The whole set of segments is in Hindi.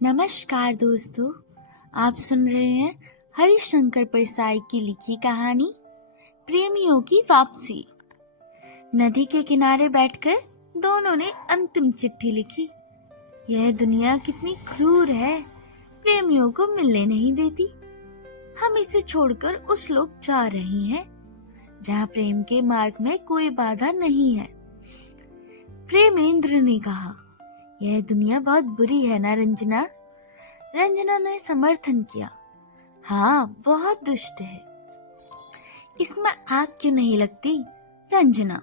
नमस्कार दोस्तों, आप सुन रहे हैं हरिशंकर परसाई की लिखी कहानी प्रेमियों की वापसी। नदी के किनारे बैठकर दोनों ने अंतिम चिट्ठी लिखी। यह दुनिया कितनी क्रूर है, प्रेमियों को मिलने नहीं देती। हम इसे छोड़कर उस लोग जा रहे हैं जहाँ प्रेम के मार्ग में कोई बाधा नहीं है। प्रेमेंद्र ने कहा, यह दुनिया बहुत बुरी है ना रंजना? रंजना ने समर्थन किया, हाँ बहुत दुष्ट है। इसमें आग क्यों नहीं लगती रंजना?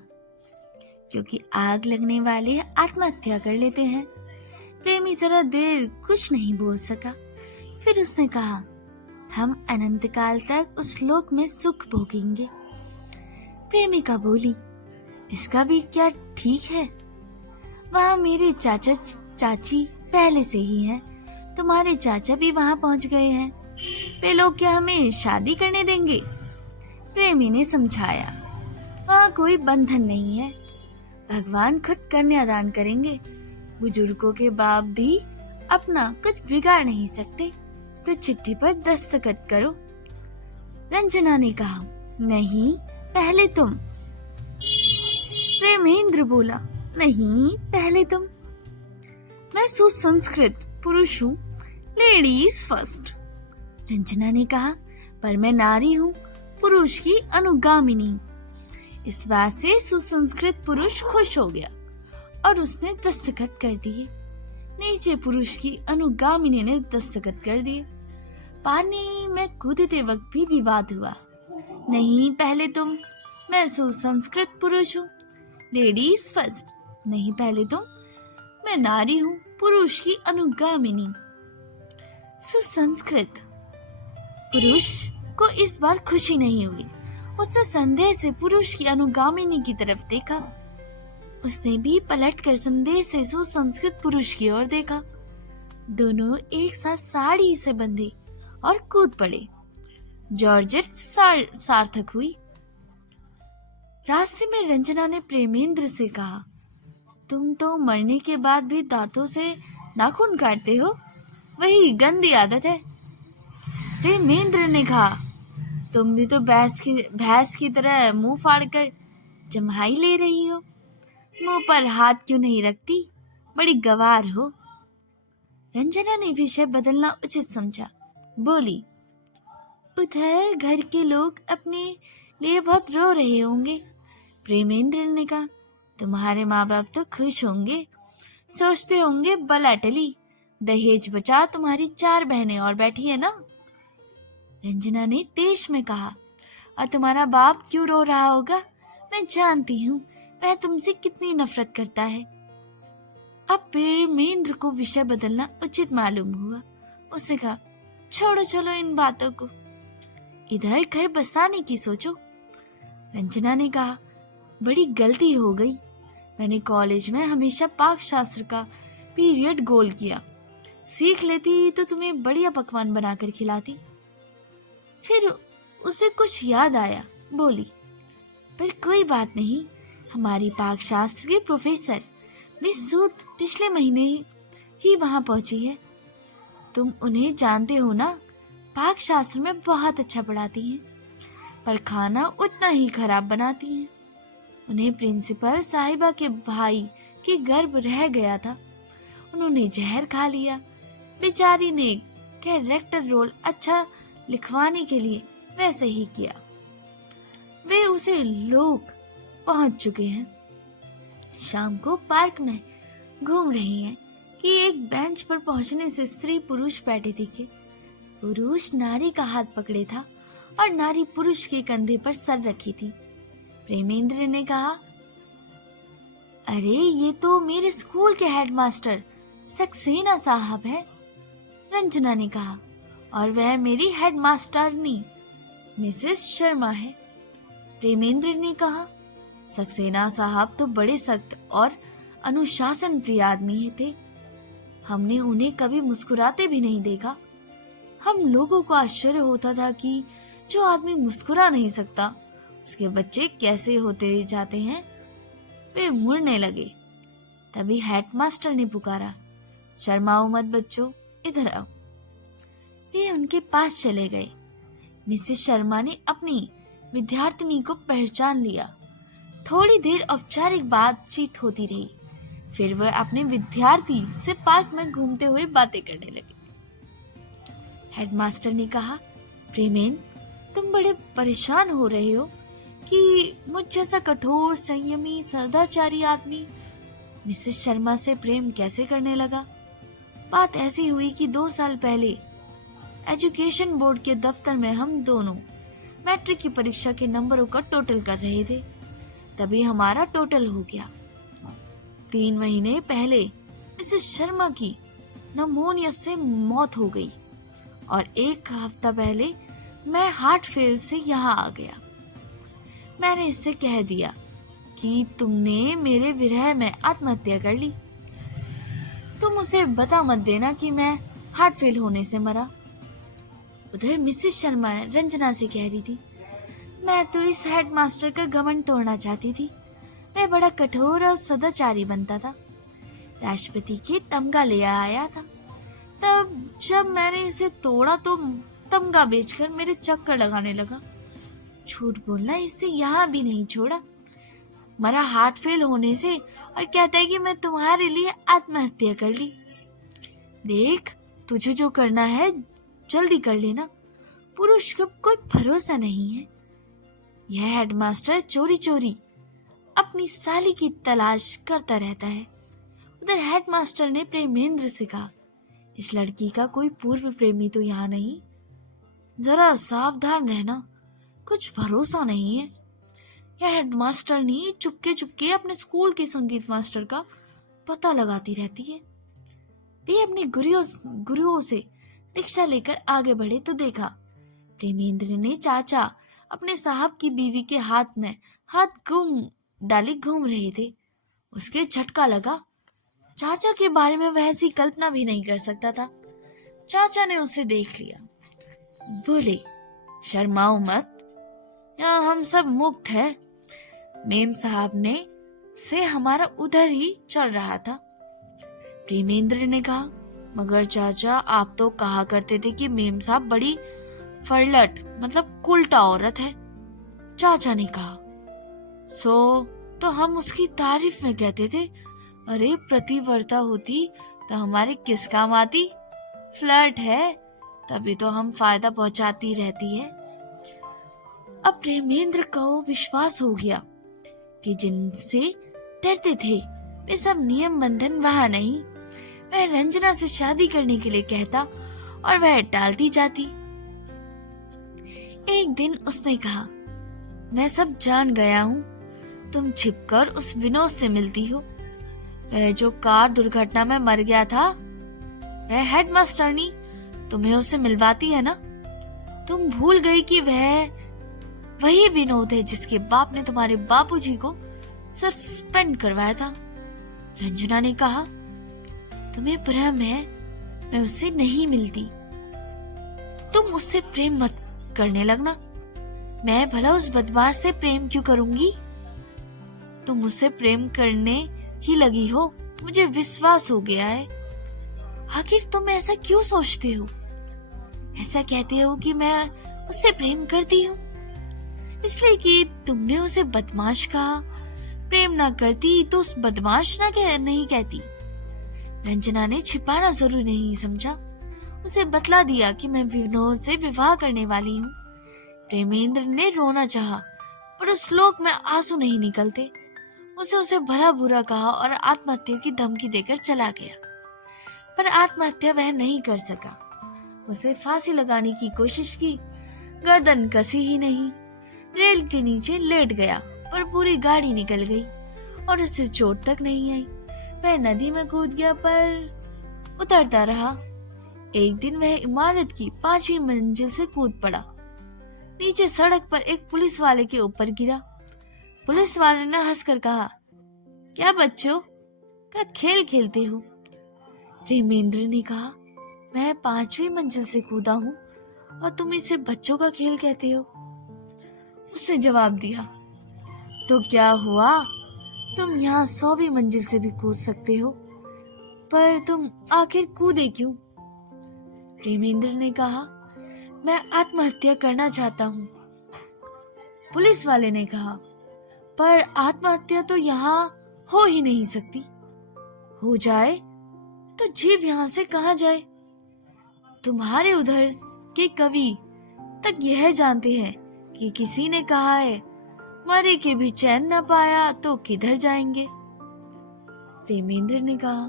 क्योंकि आग लगने वाले आत्महत्या कर लेते हैं। प्रेमी जरा देर कुछ नहीं बोल सका। फिर उसने कहा, हम अनंत काल तक उस लोक में सुख भोगेंगे। प्रेमिका बोली, इसका भी क्या ठीक है? वहाँ मेरे चाचा चाची पहले से ही हैं। तुम्हारे चाचा भी वहाँ पहुँच गए हैं। वे लोग क्या हमें शादी करने देंगे? प्रेमी ने समझाया, वहाँ कोई बंधन नहीं है। भगवान खुद कन्यादान करेंगे। बुजुर्गों के बाप भी अपना कुछ बिगाड़ नहीं सकते। तो चिट्ठी पर दस्तखत करो। रंजना ने कहा, नहीं पहले तुम। प्रेमेंद्र बोला, नहीं पहले तुम। मैं सुसंस्कृत पुरुष हूँ, लेडीज फर्स्ट। रंजना ने कहा, पर मैं नारी हूँ, पुरुष की अनुगामिनी। इस बात से सुसंस्कृत पुरुष खुश हो गया और उसने दस्तखत कर दिए। नीचे पुरुष की अनुगामिनी ने दस्तखत कर दिए। पानी में कूदते वक्त भी विवाद हुआ। नहीं पहले तुम, मैं सुसंस्कृत पुरुष हूँ, लेडीज फर्स्ट। नहीं पहले तुम, मैं नारी हूँ, पुरुष की अनुगामिनी। सुसंस्कृत पुरुष को इस बार खुशी नहीं हुई। उसने संदेह से पुरुष की अनुगामिनी की तरफ देखा। उसने भी पलटकर संदेह से सुसंस्कृत पुरुष की ओर देखा। दोनों एक साथ साड़ी से बंधे और कूद पड़े। जॉर्जेट सार्थक हुई। रास्ते में रंजना ने प्रेमेंद्र से कहा, तुम तो मरने के बाद भी दांतों से नाखून काटते हो, वही गंदी आदत है। प्रेमेंद्र ने कहा, तुम भी तो भैंस की तरह मुंह फाड़कर जम्हाई ले रही हो। मुंह पर हाथ क्यों नहीं रखती, बड़ी गवार हो। रंजना ने विषय बदलना उचित समझा। बोली, उधर घर के लोग अपने लिए बहुत रो रहे होंगे। प्रेमेंद्र ने कहा, तुम्हारे माँ बाप तो खुश होंगे, सोचते होंगे बला टली, दहेज बचा तुम्हारी 4 बहनें और बैठी है ना। रंजना ने तेज में कहा, और तुम्हारा बाप क्यों रो रहा होगा? मैं जानती हूँ वह तुमसे कितनी नफरत करता है। अब प्रेमेंद्र को विषय बदलना उचित मालूम हुआ। उसने कहा, छोड़ो चलो इन बातों को, इधर घर बसाने की सोचो। रंजना ने कहा, बड़ी गलती हो गई। मैंने कॉलेज में हमेशा पाक शास्त्र का पीरियड गोल किया। सीख लेती तो तुम्हें बढ़िया पकवान बनाकर खिलाती। फिर उसे कुछ याद आया। बोली, पर कोई बात नहीं, हमारी पाक शास्त्र की प्रोफेसर मिस सूद पिछले महीने ही वहां पहुंची है। तुम उन्हें जानते हो ना, पाक शास्त्र में बहुत अच्छा पढ़ाती हैं, पर खाना उतना ही खराब बनाती हैं। उन्हें प्रिंसिपल साहिबा के भाई की गर्भ रह गया था, उन्होंने जहर खा लिया। बेचारी ने कैरेक्टर रोल अच्छा लिखवाने के लिए वैसे ही किया। वे उसे लोग पहुंच चुके हैं। शाम को पार्क में घूम रही हैं कि एक बेंच पर पहुंचने से स्त्री पुरुष बैठे दिखे। पुरुष नारी का हाथ पकड़े था और नारी पुरुष के कंधे पर सर रखी थी। प्रेमेंद्र ने कहा, अरे ये तो मेरे स्कूल के हेडमास्टर सक्सेना साहब है। रंजना ने कहा, और वह मेरी हेडमास्टरनी मिसेस शर्मा है। प्रेमेंद्र ने कहा, सक्सेना साहब तो बड़े सख्त और अनुशासन प्रिय आदमी थे। हमने उन्हें कभी मुस्कुराते भी नहीं देखा। हम लोगों को आश्चर्य होता था कि जो आदमी मुस्कुरा नहीं सकता उसके बच्चे कैसे होते जाते हैं। वे मुड़ने लगे। तभी हेडमास्टर ने पुकारा, शर्माओ मत बच्चों, इधर आओ। वे उनके पास चले गए। मिसेस शर्मा ने अपनी विद्यार्थिनी को पहचान लिया। थोड़ी देर औपचारिक बातचीत होती रही। फिर वह अपने विद्यार्थी से पार्क में घूमते हुए बातें करने लगे। हेडमास्टर ने कहा, प्रेमेन, तुम बड़े परेशान हो रहे हो कि मुझ जैसा कठोर, संयमी, सदाचारी आदमी मिसेस शर्मा से प्रेम कैसे करने लगा। बात ऐसी हुई कि 2 साल पहले एजुकेशन बोर्ड के दफ्तर में हम दोनों मैट्रिक की परीक्षा के नंबरों का टोटल कर रहे थे। तभी हमारा टोटल हो गया। 3 महीने पहले मिसेस शर्मा की निमोनिया से मौत हो गई और 1 हफ्ता पहले मैं हार्ट फेल से यहाँ आ गया। मैंने इससे कह दिया कि तुमने मेरे विरह में आत्महत्या कर ली। तुम उसे बता मत देना कि मैं हार्ट फेल होने से मरा। उधर मिसेस शर्मा रंजना से कह रही थी, मैं तो इस हेडमास्टर का घमंड तोड़ना चाहती थी। मैं बड़ा कठोर और सदाचारी बनता था। राष्ट्रपति के तमगा ले आया था। तब जब मैंने इसे तोड़ा तो तमगा बेचकर मेरे चक्कर लगाने लगा। झूठ बोलना इससे यहाँ भी नहीं छोड़ा। मरा हार्ट फेल होने से और कहता है कि मैं तुम्हारे लिए आत्महत्या कर ली। देख, तुझे जो करना है जल्दी कर लेना। पुरुष का कोई भरोसा नहीं है। यह हेडमास्टर चोरी चोरी अपनी साली की तलाश करता रहता है। उधर हेडमास्टर ने प्रेमेंद्र से कहा, इस लड़की का कोई पूर्व प्रेमी तो यहाँ नहीं। जरा सावधान रहना, कुछ भरोसा नहीं है। यह हेडमास्टर ने चुपके चुपके अपने स्कूल के संगीत मास्टर का पता लगाती रहती है। वे अपने गुरुओं से दीक्षा लेकर आगे बढ़े तो देखा प्रेमेंद्र ने चाचा अपने साहब की बीवी के हाथ में हाथ डाले घूम रहे थे। उसके झटका लगा। चाचा के बारे में वह ऐसी कल्पना भी नहीं कर सकता था। चाचा ने उसे देख लिया। बोले, शर्माओ मत, यहाँ हम सब मुक्त है। मेम साहब ने से हमारा उधर ही चल रहा था। प्रेमेंद्र ने कहा, मगर चाचा, आप तो कहा करते थे कि मेम साहब बड़ी फरलट मतलब उल्टा औरत है। चाचा ने कहा, तो हम उसकी तारीफ में कहते थे। अरे प्रतिवर्ता होती तो हमारे किस काम आती। फ्लर्ट है, तभी तो हम फायदा पहुंचाती रहती है। अब प्रेमेंद्र को विश्वास हो गया कि जिनसे डरते थे वे सब नियम बंधन वहां नहीं। वह रंजना से शादी करने के लिए कहता और वह टालती जाती। एक दिन उसने कहा, मैं सब जान गया हूँ। तुम छिपकर उस विनोद से मिलती हो। वह जो कार दुर्घटना में मर गया था, वह हेडमास्टरनी तुम्हें उससे मिलवाती है ना। तुम भूल गई कि वह वही विनोद है जिसके बाप ने तुम्हारे बापूजी को सस्पेंड करवाया था। रंजना ने कहा, तुम्हें भ्रम है, मैं उससे नहीं मिलती। तुम उससे प्रेम मत करने लगना। मैं भला उस बदमाश से प्रेम क्यों करूंगी। तुम उससे प्रेम करने ही लगी हो, मुझे विश्वास हो गया है। आखिर तुम ऐसा क्यों सोचते हो। ऐसा कहते हो कि मैं उससे प्रेम करती हूँ इसलिए कि तुमने उसे बदमाश कहा। प्रेम ना करती तो उस बदमाश नहीं कहती। रंजना ने छिपाना जरूरी नहीं समझा। उसे बतला दिया कि मैं विनोद से विवाह करने वाली हूँ। प्रेमेंद्र ने रोना चाहा, पर उस लोक में आंसू नहीं निकलते। उसे भला बुरा कहा और आत्महत्या की धमकी देकर चला गया, पर आत्महत्या वह नहीं कर सका। उसे फांसी लगाने की कोशिश की, गर्दन कसी ही नहीं। रेल के नीचे लेट गया, पर पूरी गाड़ी निकल गई और उसे चोट तक नहीं आई। वह नदी में कूद गया, पर उतरता रहा। एक दिन वह इमारत की 5वीं मंजिल से कूद पड़ा। नीचे सड़क पर एक पुलिस वाले के ऊपर गिरा। पुलिस वाले ने हंसकर कहा, क्या बच्चों, क्या खेल खेलते हो। प्रेमेंद्र ने कहा, मैं 5वीं मंजिल से कूदा हूँ और तुम इसे बच्चों का खेल कहते हो। उसने जवाब दिया, तो क्या हुआ, तुम यहाँ 100वीं मंजिल से भी कूद सकते हो, पर तुम आखिर कूदे क्यों। प्रेमेंद्र ने कहा, मैं आत्महत्या करना चाहता हूँ। पुलिस वाले ने कहा, पर आत्महत्या तो यहाँ हो ही नहीं सकती। हो जाए तो जीव यहाँ से कहाँ जाए? तुम्हारे उधर के कवि तक यह जानते हैं कि किसी ने कहा है, मरे के भी चैन न पाया तो किधर जाएंगे। प्रेमेंद्र ने कहा,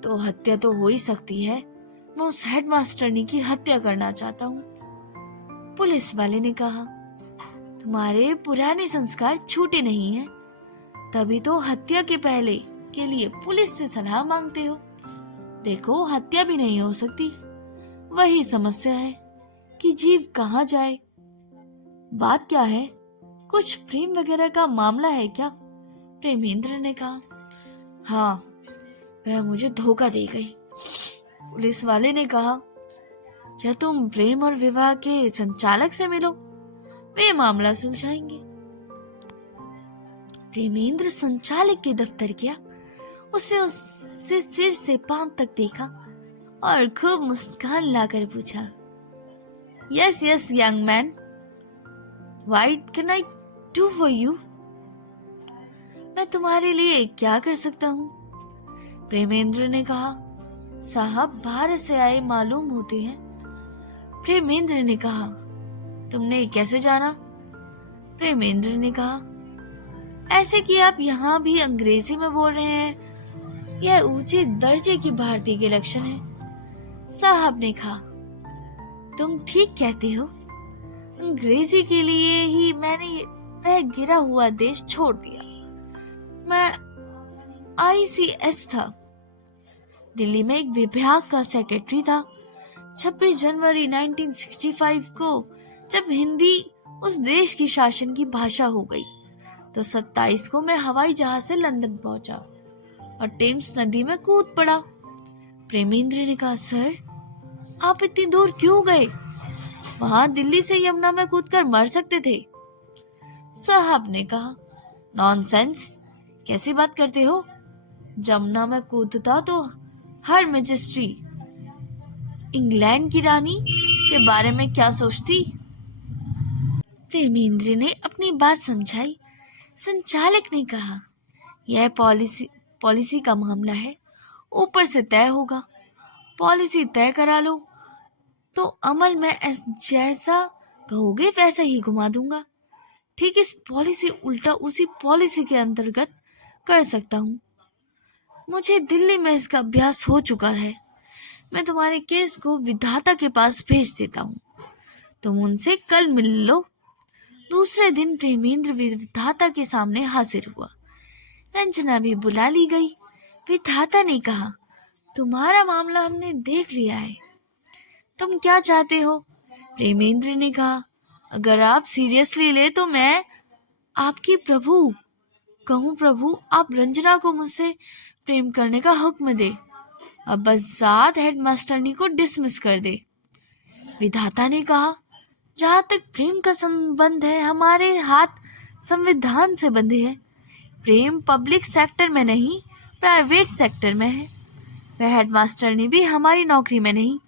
तो हत्या तो हो ही सकती है। मैं उस हेडमास्टरनी की हत्या करना चाहता हूँ। पुलिस वाले ने कहा, तुम्हारे पुराने संस्कार छूटे नहीं हैं, तभी तो हत्या के पहले के लिए पुलिस से सलाह मांगते हो। देखो, हत्या भी नहीं हो सकती। वही समस्या है कि जीव कहाँ जाए। बात क्या है? कुछ प्रेम वगैरह का मामला है क्या? प्रेमेंद्र ने कहा, हाँ, वह मुझे धोखा दे गई। पुलिस वाले ने कहा, क्या तुम प्रेम और विवाह के संचालक से मिलो, वे मामला सुलझाएंगे। प्रेमेंद्र संचालक के दफ्तर गया। उससे सिर से पांव तक देखा और खूब मुस्कान लाकर पूछा, yes yes young man, what can I do for you? मैं तुम्हारे लिए क्या कर सकता हूँ? प्रेमेंद्र ने कहा, साहब भारत से आए मालूम होते हैं। प्रेमेंद्र ने कहा, तुमने कैसे जाना? प्रेमेंद्र ने कहा, ऐसे कि आप यहाँ भी अंग्रेजी में बोल रहे हैं, यह ऊंचे दर्जे की भारतीय के लक्षण है। साहब ने कहा, तुम ठीक कहते हो, अंग्रेजी के लिए ही मैंने वह गिरा हुआ देश छोड़ दिया। मैं ICS था, दिल्ली में एक विभाग का सेक्रेटरी था। 26 जनवरी 1965 को जब हिंदी उस देश की शासन की भाषा हो गई, तो 27 को मैं हवाई जहाज से लंदन पहुंचा और टेम्स नदी में कूद पड़ा। प्रेमेंद्र ने कहा, सर, आप इतनी दूर क्यों गए? वहां दिल्ली से यमुना में कूदकर मर सकते थे। साहब ने कहा, नॉनसेंस, कैसी बात करते हो? जमुना में कूदता तो हर मैजिस्ट्री इंग्लैंड की रानी के बारे में क्या सोचती? प्रेमेंद्र ने अपनी बात समझाई। संचालक ने कहा, यह पॉलिसी का मामला है, ऊपर से तय होगा। पॉलिसी तय करा लो तो अमल में जैसा कहोगे वैसा ही घुमा दूंगा। ठीक इस पॉलिसी उल्टा उसी पॉलिसी के अंतर्गत कर सकता हूँ। मुझे दिल्ली में इसका अभ्यास हो चुका है। मैं तुम्हारे केस को विधाता के पास भेज देता हूँ, तुम उनसे कल मिल लो। दूसरे दिन प्रेमेंद्र विधाता के सामने हाजिर हुआ। रंजना भी बुला ली गई। विधाता ने कहा, तुम्हारा मामला हमने देख लिया है, तुम क्या चाहते हो? प्रेमेंद्र ने कहा, अगर आप सीरियसली ले तो मैं आपकी प्रभु कहूँ। प्रभु, आप रंजना को मुझसे प्रेम करने का हुक्म दे। अब बस जात हेडमास्टरनी को डिसमिस कर दे। विधाता ने कहा, जहाँ तक प्रेम का संबंध है, हमारे हाथ संविधान से बंधे हैं। प्रेम पब्लिक सेक्टर में नहीं, प्राइवेट सेक्टर में है। वह हेडमास्टरनी भी हमारी नौकरी में नहीं।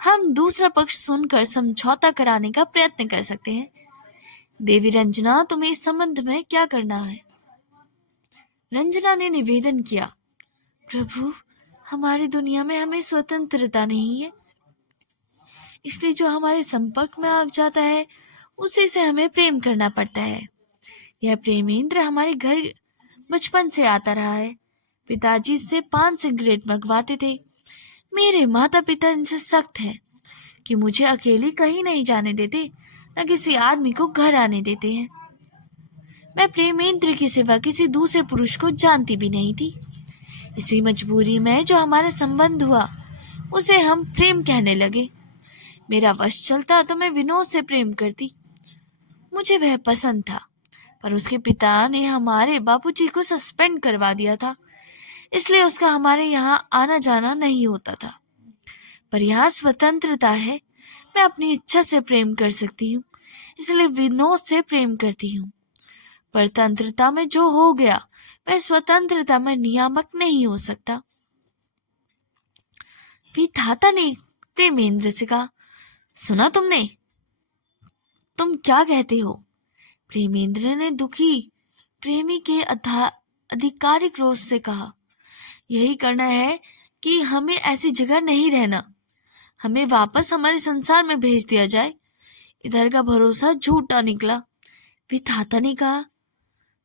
हम दूसरा पक्ष सुनकर समझौता कराने का प्रयत्न कर सकते हैं। देवी रंजना, तुम्हें इस संबंध में क्या करना है? रंजना ने निवेदन किया, प्रभु, हमारी दुनिया में हमें स्वतंत्रता नहीं है, इसलिए जो हमारे संपर्क में आ जाता है उसी से हमें प्रेम करना पड़ता है। यह प्रेमेंद्र हमारे घर बचपन से आता रहा है। पिताजी से 5 सिगरेट मंगवाते थे। मेरे माता पिता इनसे सख्त हैं कि मुझे अकेली कहीं नहीं जाने देते, न किसी आदमी को घर आने देते हैं। मैं प्रेमेंद्र के सिवा किसी दूसरे पुरुष को जानती भी नहीं थी। इसी मजबूरी में जो हमारा संबंध हुआ उसे हम प्रेम कहने लगे। मेरा वश चलता तो मैं विनोद से प्रेम करती। मुझे वह पसंद था, पर उसके पिता ने हमारे बापूजी को सस्पेंड करवा दिया था, इसलिए उसका हमारे यहाँ आना जाना नहीं होता था। पर यहाँ स्वतंत्रता है, मैं अपनी इच्छा से प्रेम कर सकती हूँ, इसलिए विनोद से प्रेम करती हूँ। परतंत्रता में जो हो गया वह स्वतंत्रता में नियामक नहीं हो सकता। विधाता ने प्रेमेंद्र से कहा, सुना तुमने? तुम क्या कहते हो? प्रेमेंद्र ने दुखी प्रेमी के आधिकारिक रोष से कहा, यही करना है कि हमें ऐसी जगह नहीं रहना, हमें वापस हमारे संसार में भेज दिया जाए। इधर का भरोसा झूठा निकला। विधाता ने कहा,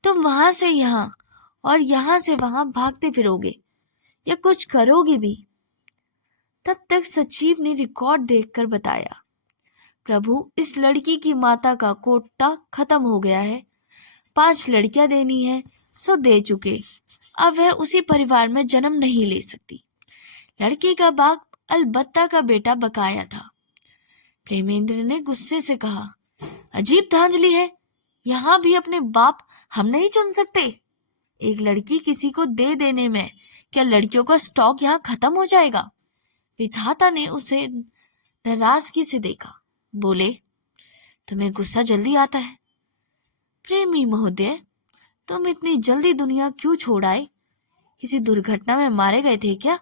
तुम वहां से यहाँ और यहाँ से वहां भागते फिरोगे या कुछ करोगे भी। तब तक सचिव ने रिकॉर्ड देखकर बताया, प्रभु, इस लड़की की माता का कोटा खत्म हो गया है। 5 लड़कियां देनी है, सो दे चुके। अब वह उसी परिवार में जन्म नहीं ले सकती। लड़की का बाप अलबत्ता का बेटा बकाया था। प्रेमेंद्र ने गुस्से से कहा, अजीब धांधली है, यहाँ भी अपने बाप हम नहीं चुन सकते। एक लड़की किसी को दे देने में क्या लड़कियों का स्टॉक यहाँ खत्म हो जाएगा? विधाता ने उसे नाराजगी से देखा, बोले, तुम्हें गुस्सा जल्दी आता है। प्रेमी महोदय, तुम इतनी जल्दी दुनिया क्यों छोड़ आए? किसी दुर्घटना में मारे गए थे क्या?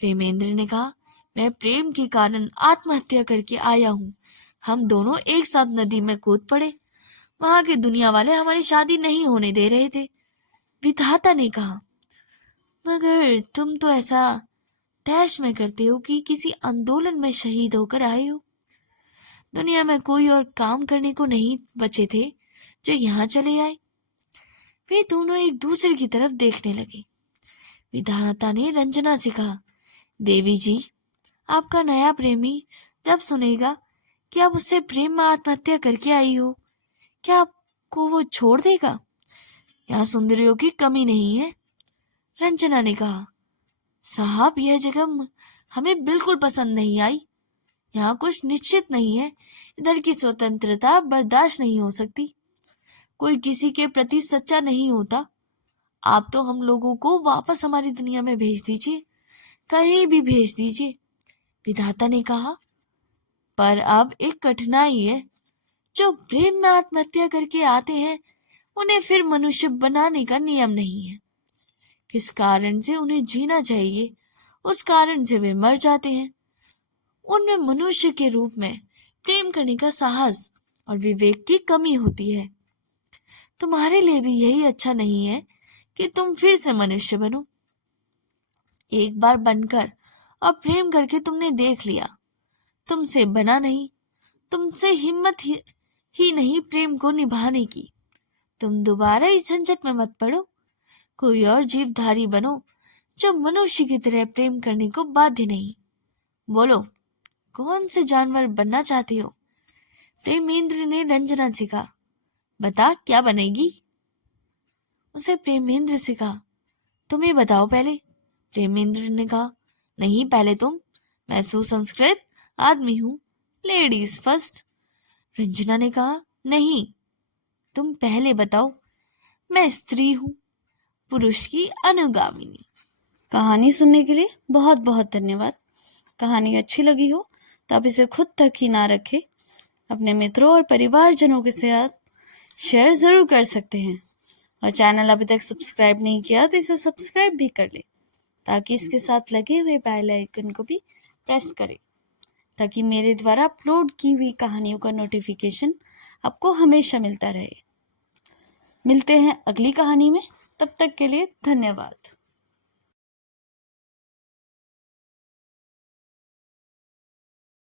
प्रेमेंद्र ने कहा, मैं प्रेम के कारण आत्महत्या करके आया हूँ। हम दोनों एक साथ नदी में कूद पड़े। वहां के दुनिया वाले हमारी शादी नहीं होने दे रहे थे। विधाता ने कहा, मगर तुम तो ऐसा तैश में करते हो कि किसी आंदोलन में शहीद होकर आए हो। दुनिया में कोई और काम करने को नहीं बचे थे जो यहाँ चले आए। वे दोनों एक दूसरे की तरफ देखने लगे। विधाता ने रंजना से कहा, देवी जी, आपका नया प्रेमी जब सुनेगा कि आप उससे प्रेम में आत्महत्या करके आई हो, क्या आपको वो छोड़ देगा? यहाँ सुंदरियों की कमी नहीं है। रंजना ने कहा, साहब, यह जगह हमें बिल्कुल पसंद नहीं आई। यहाँ कुछ निश्चित नहीं है। इधर की स्वतंत्रता बर्दाश्त नहीं हो सकती। कोई किसी के प्रति सच्चा नहीं होता। आप तो हम लोगों को वापस हमारी दुनिया में भेज दीजिए, कहीं भी भेज दीजिए। विधाता ने कहा, पर अब एक कठिनाई है। जो प्रेम में आत्महत्या करके आते हैं उन्हें फिर मनुष्य बनाने का नियम नहीं है। किस कारण से उन्हें जीना चाहिए, उस कारण से वे मर जाते हैं। उनमें मनुष्य के रूप में प्रेम करने का साहस और विवेक की कमी होती है। तुम्हारे लिए भी यही अच्छा नहीं है कि तुम फिर से मनुष्य बनो। एक बार बनकर और प्रेम करके तुमने देख लिया, तुमसे बना नहीं। तुमसे हिम्मत ही नहीं प्रेम को निभाने की। तुम दोबारा इस झंझट में मत पड़ो। कोई और जीवधारी बनो जो मनुष्य की तरह प्रेम करने को बाध्य नहीं। बोलो, कौन से जानवर बनना चाहते हो? प्रेमेंद्र ने रंजना से कहा, बता, क्या बनेगी? उसे प्रेमेंद्र से कहा, तुम्हें बताओ पहले। प्रेमेंद्र ने कहा, नहीं, पहले तुम। मैं सुसंस्कृत आदमी हूँ, लेडीज फर्स्ट। रंजना ने कहा, नहीं, तुम पहले बताओ। मैं स्त्री हूँ, पुरुष की अनुगामिनी। कहानी सुनने के लिए बहुत बहुत धन्यवाद। कहानी अच्छी लगी हो तो आप इसे खुद तक ही ना रखें, अपने मित्रों और परिवारजनों के साथ शेयर ज़रूर कर सकते हैं। और चैनल अभी तक सब्सक्राइब नहीं किया तो इसे सब्सक्राइब भी कर लें, ताकि इसके साथ लगे हुए बेल आइकन को भी प्रेस करें, ताकि मेरे द्वारा अपलोड की हुई कहानियों का नोटिफिकेशन आपको हमेशा मिलता रहे। मिलते हैं अगली कहानी में, तब तक के लिए धन्यवाद।